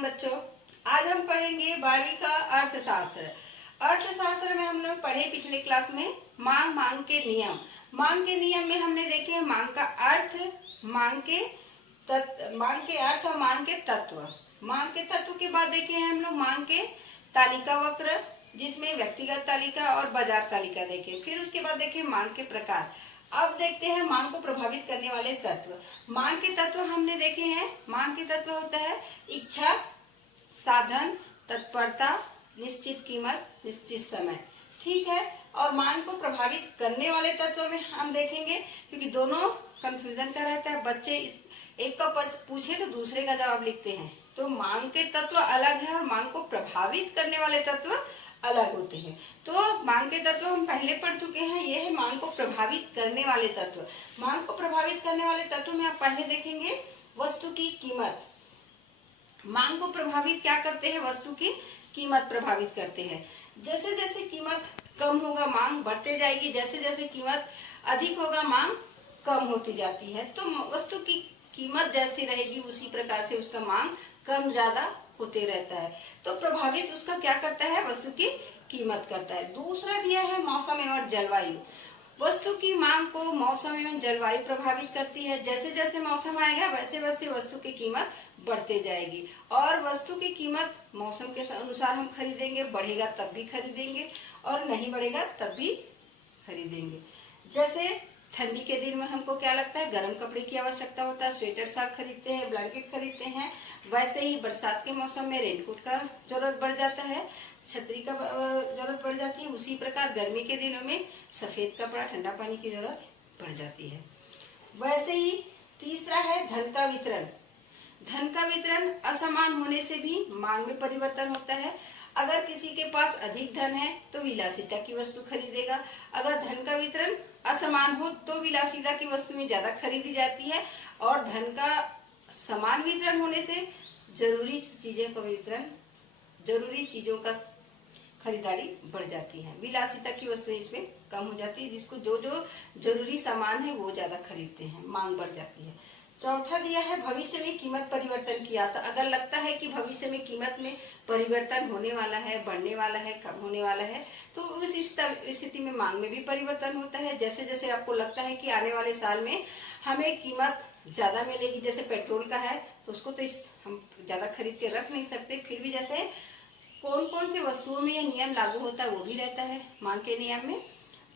राम बच्चों। आज हम पढ़ेंगे 12वीं का अर्थशास्त्र। अर्थशास्त्र में हम लोग पढ़े पिछले क्लास में मांग के नियम। मांग के नियम में हमने देखे मांग का अर्थ, मांग के अर्थ और मांग के तत्व। मांग के तत्व के बाद देखे हैं हम लोग मांग के तालिका वक्र, जिसमें व्यक्तिगत तालिका और बाजार तालिका देखे। फिर उसके बाद देखे मांग के प्रकार। अब देखते हैं मांग को प्रभावित करने वाले तत्व। मांग के तत्व हमने देखे हैं। मांग के तत्व होता है इच्छा, साधन, तत्परता, निश्चित कीमत, निश्चित समय। ठीक है। और मांग को प्रभावित करने वाले तत्व में हम देखेंगे, क्योंकि दोनों कंफ्यूजन का रहता है। बच्चे एक का पूछे तो दूसरे का जवाब लिखते हैं। तो मांग के तत्व अलग है और मांग को प्रभावित करने वाले तत्व अलग होते हैं। तो मांग के तत्व हम पहले पढ़ चुके हैं। यह है मांग को प्रभावित करने वाले तत्व। मांग को प्रभावित करने वाले तत्व में आप पहले देखेंगे वस्तु की कीमत। मांग को प्रभावित क्या करते हैं? वस्तु की कीमत प्रभावित करते हैं। जैसे जैसे कीमत कम होगा मांग बढ़ते जाएगी, जैसे जैसे कीमत अधिक होगा मांग कम होती जाती है। तो वस्तु की कीमत जैसी रहेगी उसी प्रकार से उसका मांग कम ज्यादा होते रहता है। तो प्रभावित उसका क्या करता है? वस्तु की कीमत करता है। दूसरा दिया है मौसम एवं जलवायु। वस्तु की मांग को मौसम एवं जलवायु प्रभावित करती है। जैसे जैसे मौसम आएगा वैसे वैसे वस्तु की कीमत बढ़ते जाएगी। और वस्तु की कीमत मौसम के अनुसार हम खरीदेंगे, बढ़ेगा तब भी खरीदेंगे और नहीं बढ़ेगा तब भी खरीदेंगे। जैसे ठंडी के दिन में हमको क्या लगता है? गर्म कपड़े की आवश्यकता होता है, स्वेटर साथ खरीदते हैं, ब्लैंकेट खरीदते हैं। वैसे ही बरसात के मौसम में रेनकोट का जरूरत बढ़ जाता है, छतरी का जरूरत बढ़ जाती है। उसी प्रकार गर्मी के दिनों में सफेद कपड़ा, ठंडा पानी की जरूरत बढ़ जाती है। वैसे ही तीसरा है धन का वितरण। धन का वितरण असमान होने से भी मांग में परिवर्तन होता है। अगर किसी के पास अधिक धन है तो विलासिता की वस्तु खरीदेगा। अगर धन का वितरण असमान हो तो विलासिता की वस्तुएं ज्यादा खरीदी जाती है। और धन का समान वितरण होने से जरूरी चीजों का खरीदारी बढ़ जाती है। विलासिता की वस्तुएं इसमें कम हो जाती है। जिसको जो जो जरूरी सामान है वो ज्यादा खरीदते हैं, मांग बढ़ जाती है। चौथा दिया है भविष्य में कीमत परिवर्तन की आशा। अगर लगता है कि भविष्य में कीमत में परिवर्तन होने वाला है, बढ़ने वाला है, कम होने वाला है, तो उस स्थिति में मांग में भी परिवर्तन होता है। जैसे जैसे आपको लगता है कि आने वाले साल में हमें कीमत ज्यादा मिलेगी, जैसे पेट्रोल का है तो उसको तो हम ज्यादा खरीद के रख नहीं सकते, फिर भी जैसे कौन कौन से वस्तुओं में यह नियम लागू होता है वो भी रहता है मांग के नियम में।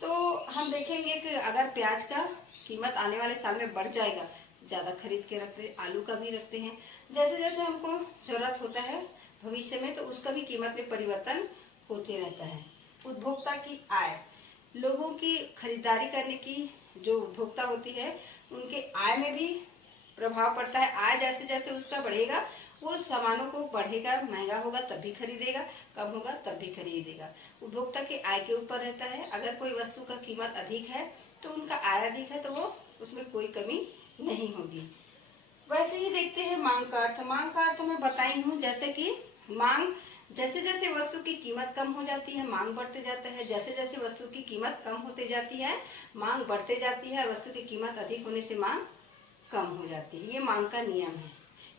तो हम देखेंगे कि अगर प्याज का कीमत आने वाले साल में बढ़ जाएगा, ज्यादा खरीद के रखते हैं। आलू का भी रखते हैं। जैसे जैसे हमको जरूरत होता है भविष्य में तो उसका भी कीमत में परिवर्तन होते रहता है। उपभोक्ता की आय, लोगों की खरीदारी करने की जो उपभोक्ता होती है उनके आय में भी प्रभाव पड़ता है। आय जैसे जैसे उसका बढ़ेगा वो सामानों को बढ़ेगा, महंगा होगा तब भी खरीदेगा, कम होगा तब भी खरीदेगा। उपभोक्ता के आय के ऊपर रहता है। अगर कोई वस्तु का कीमत अधिक है तो उनका आय अधिक है तो वो उसमें कोई कमी नहीं होगी। वैसे ही देखते हैं मांग का अर्थ। मांग का अर्थ मैं बताई हूँ, जैसे कि मांग जैसे जैसे वस्तु की कीमत कम हो जाती है मांग बढ़ते जाता है। जैसे जैसे वस्तु की कीमत कम होते जाती है मांग बढ़ते जाती है। वस्तु की कीमत अधिक होने से मांग कम हो जाती है। ये मांग का नियम है।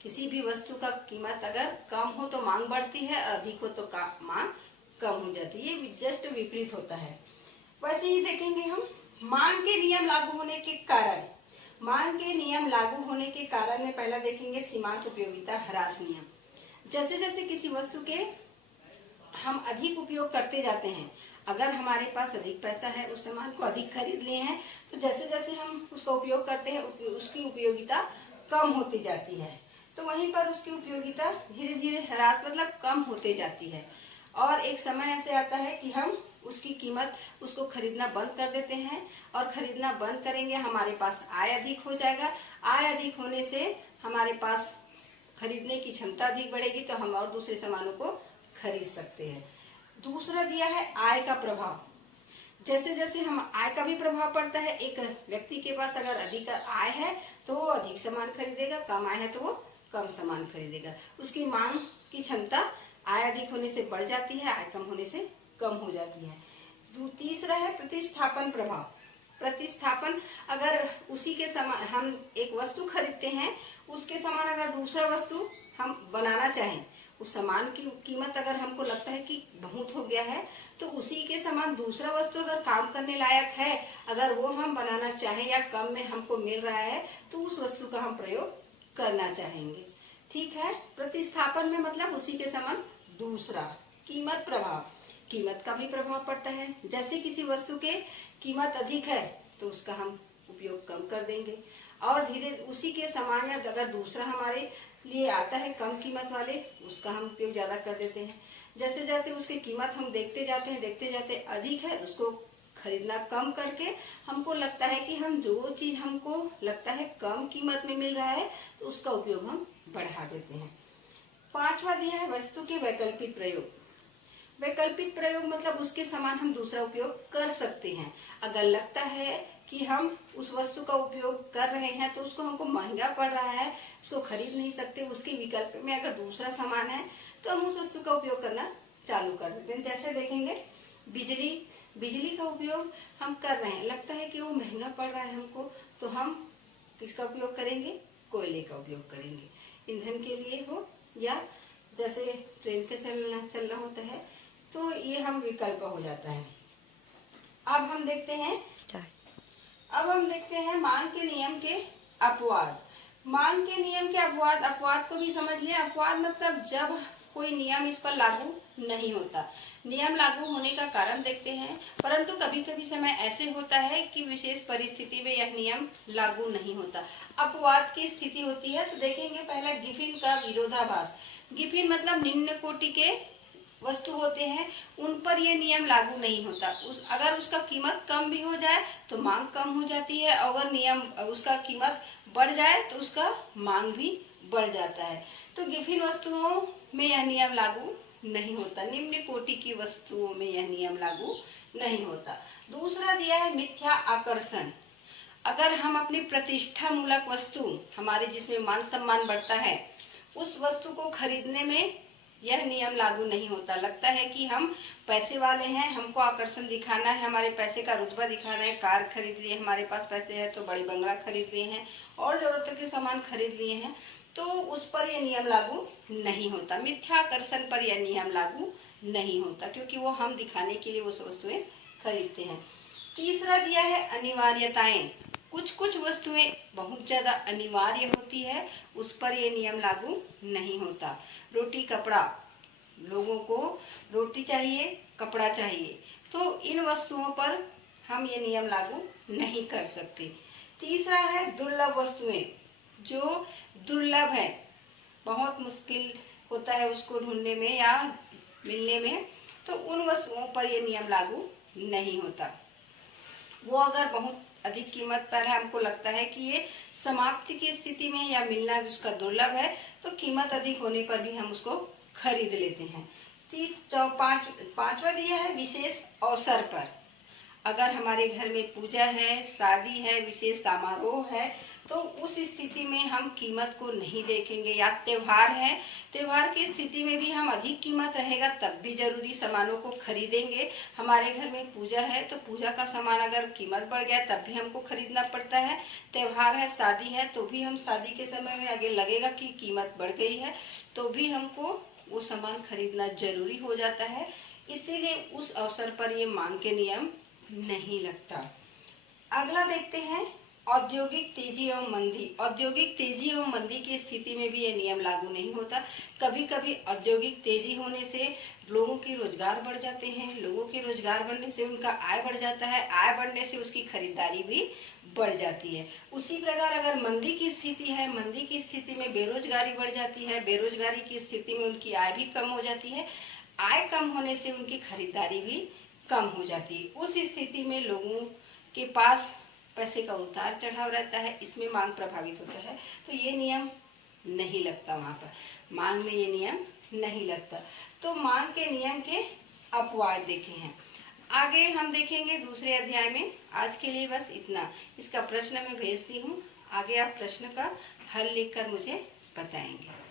किसी भी वस्तु का कीमत अगर कम हो तो मांग बढ़ती है, अधिक हो तो मांग कम हो जाती है। ये जस्ट विपरीत होता है। वैसे ही देखेंगे हम मांग के नियम लागू होने के कारण। मांग के नियम लागू होने के कारण में पहला देखेंगे सीमांत उपयोगिता ह्रास नियम। जैसे जैसे किसी वस्तु के हम अधिक उपयोग करते जाते हैं, अगर हमारे पास अधिक पैसा है, उस सामान को अधिक खरीद लिए हैं, तो जैसे जैसे हम उसका उपयोग करते हैं उसकी उपयोगिता कम होती जाती है। तो वहीं पर उसकी उपयोगिता धीरे धीरे ह्रास मतलब कम होते जाती है। और एक समय ऐसे आता है कि हम उसकी कीमत उसको खरीदना बंद कर देते हैं। और खरीदना बंद करेंगे, हमारे पास आय अधिक हो जाएगा। आय अधिक होने से हमारे पास खरीदने की क्षमता अधिक बढ़ेगी तो हम और दूसरे सामानों को खरीद सकते हैं। दूसरा दिया है आय का प्रभाव। जैसे जैसे हम आय का भी प्रभाव पड़ता है। एक व्यक्ति के पास अगर अधिक आय है तो वो अधिक सामान खरीदेगा, कम आय है तो वो कम सामान खरीदेगा। उसकी मांग की क्षमता आय अधिक होने से बढ़ जाती है, आय कम होने से कम हो जाती है। तीसरा है प्रतिस्थापन प्रभाव। प्रतिस्थापन, अगर उसी के समान हम एक वस्तु खरीदते हैं, उसके समान अगर दूसरा वस्तु हम बनाना चाहें उस सामान की कीमत अगर हमको लगता है कि बहुत हो गया है, तो उसी के समान दूसरा वस्तु अगर काम करने लायक है, अगर वो हम बनाना चाहें या कम में हमको मिल रहा है, तो उस वस्तु का हम प्रयोग करना चाहेंगे। ठीक है। प्रतिस्थापन में मतलब उसी के समान दूसरा। कीमत प्रभाव, कीमत का भी प्रभाव पड़ता है। जैसे किसी वस्तु के कीमत अधिक है तो उसका हम उपयोग कम कर देंगे, और धीरे उसी के समान या अगर दूसरा हमारे लिए आता है कम कीमत वाले, उसका हम उपयोग ज्यादा कर देते हैं। जैसे जैसे उसकी कीमत हम देखते जाते अधिक है, उसको खरीदना कम करके हमको लगता है कि हम जो चीज हमको लगता है कम कीमत में मिल रहा है, तो उसका उपयोग हम बढ़ा देते हैं। पांचवा दिया है वस्तु के वैकल्पिक प्रयोग। वैकल्पिक प्रयोग मतलब उसके समान हम दूसरा उपयोग कर सकते हैं। अगर लगता है कि हम उस वस्तु का उपयोग कर रहे हैं तो उसको हमको महंगा पड़ रहा है, उसको खरीद नहीं सकते, उसके विकल्प में अगर दूसरा सामान है तो हम उस वस्तु का उपयोग करना चालू कर देते हैं। जैसे देखेंगे बिजली का उपयोग हम कर रहे हैं, लगता है कि वो महंगा पड़ रहा है हमको, तो हम किसका उपयोग करेंगे? कोयले का उपयोग करेंगे, ईंधन के लिए हो या जैसे ट्रेन का चलना होता है, तो ये हम विकल्प हो जाता है। अब हम देखते हैं मांग के नियम के अपवाद। मांग के नियम के अपवाद को भी समझ लिया। अपवाद मतलब जब कोई नियम इस पर लागू नहीं होता। नियम लागू होने का कारण देखते हैं, परंतु कभी कभी समय ऐसे होता है कि विशेष परिस्थिति में यह नियम लागू नहीं होता। अपवाद की स्थिति होती है, तो देखेंगे पहला गिफिन का विरोधाभास। गिफिन मतलब निम्न कोटि के वस्तु होते हैं, उन पर यह नियम लागू नहीं होता। अगर उसका कीमत कम भी हो जाए तो मांग कम हो जाती है, अगर उसका कीमत बढ़ जाए तो उसका मांग भी बढ़ जाता है। तो गिफिन वस्तुओं में यह नियम लागू नहीं होता, निम्न कोटि की वस्तुओं में यह नियम लागू नहीं होता। दूसरा दिया है मिथ्या आकर्षण। अगर हम अपनी प्रतिष्ठा मूलक वस्तु, हमारे जिसमें मान सम्मान बढ़ता है, उस वस्तु को खरीदने में यह नियम लागू नहीं होता। लगता है कि हम पैसे वाले हैं, हमको आकर्षण दिखाना है, हमारे पैसे का रुतबा दिखाना है, कार खरीद लिए, हमारे पास पैसे है तो बड़ी बंगला खरीद लिए हैं और जरूरत के सामान खरीद लिए हैं, तो उस पर यह नियम लागू नहीं होता। मिथ्या आकर्षण पर यह नियम लागू नहीं होता, क्योंकि वो हम दिखाने के लिए वो वस्तुएं खरीदते हैं। तीसरा दिया है अनिवार्यताएं। कुछ वस्तुएं बहुत ज्यादा अनिवार्य होती है, उस पर ये नियम लागू नहीं होता। रोटी कपड़ा, लोगों को रोटी चाहिए, कपड़ा चाहिए, तो इन वस्तुओं पर हम ये नियम लागू नहीं कर सकते। तीसरा है दुर्लभ वस्तुएं। जो दुर्लभ है, बहुत मुश्किल होता है उसको ढूंढने में या मिलने में, तो उन वस्तुओं पर यह नियम लागू नहीं होता। वो अगर बहुत अधिक कीमत पर है, हमको लगता है कि ये समाप्ति की स्थिति में या मिलना उसका दुर्लभ है, तो कीमत अधिक होने पर भी हम उसको खरीद लेते हैं। पांचवा दिया है विशेष अवसर पर। अगर हमारे घर में पूजा है, शादी है, विशेष समारोह है, तो उस स्थिति में हम कीमत को नहीं देखेंगे। या त्योहार है, त्योहार की स्थिति में भी हम अधिक कीमत रहेगा तब भी जरूरी सामानों को खरीदेंगे। हमारे घर में पूजा है तो पूजा का सामान अगर कीमत बढ़ गया तब भी हमको खरीदना पड़ता है। त्योहार है, शादी है, तो भी हम शादी के समय में आगे लगेगा कि कीमत बढ़ गई है, तो भी हमको वो सामान खरीदना जरूरी हो जाता है। इसीलिए उस अवसर पर ये मांग के नियम नहीं लगता। अगला देखते हैं औद्योगिक तेजी एवं मंदी। औद्योगिक तेजी एवं मंदी की स्थिति में भी ये नियम लागू नहीं होता। कभी कभी औद्योगिक तेजी होने से लोगों के रोजगार बढ़ जाते हैं, लोगों के रोजगार बढ़ने से उनका आय बढ़ जाता है, आय बढ़ने से उसकी खरीदारी भी बढ़ जाती है। उसी प्रकार अगर मंदी की स्थिति है, मंदी की स्थिति में बेरोजगारी बढ़ जाती है, बेरोजगारी की स्थिति में उनकी आय भी कम हो जाती है, आय कम होने से उनकी खरीदारी भी कम हो जाती है। उस स्थिति में लोगों के पास पैसे का उतार चढ़ाव रहता है, इसमें मांग प्रभावित होता है, तो ये नियम नहीं लगता। वहां पर मांग में ये नियम नहीं लगता। तो मांग के नियम के अपवाद देखे हैं। आगे हम देखेंगे दूसरे अध्याय में। आज के लिए बस इतना। इसका प्रश्न मैं भेजती हूँ, आगे आप प्रश्न का हल लिखकर मुझे बताएंगे।